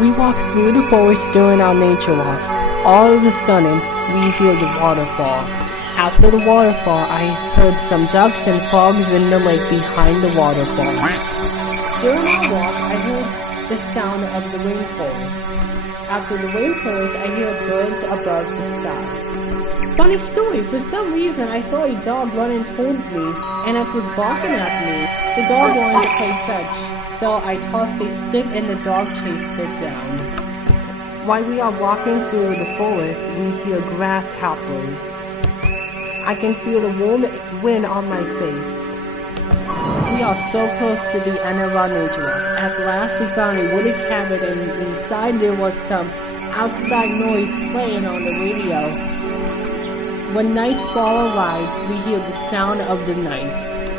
We walk through the forest during our nature walk. All of a sudden, we hear the waterfall. After the waterfall, I heard some ducks and frogs in the lake behind the waterfall. During our walk, I heard the sound of the rainforest. After the rainforest, I hear birds above the sky. Funny story, for some reason I saw a dog running towards me, and it was barking at me. The dog wanted to play fetch, so I tossed a stick and the dog chased it down. While we are walking through the forest, we hear grasshoppers. I can feel the warm wind on my face. We are so close to the end of our nature walk. At last we found a wooded cabin, and inside there was some outside noise playing on the radio. When nightfall arrives, we hear the sound of the night.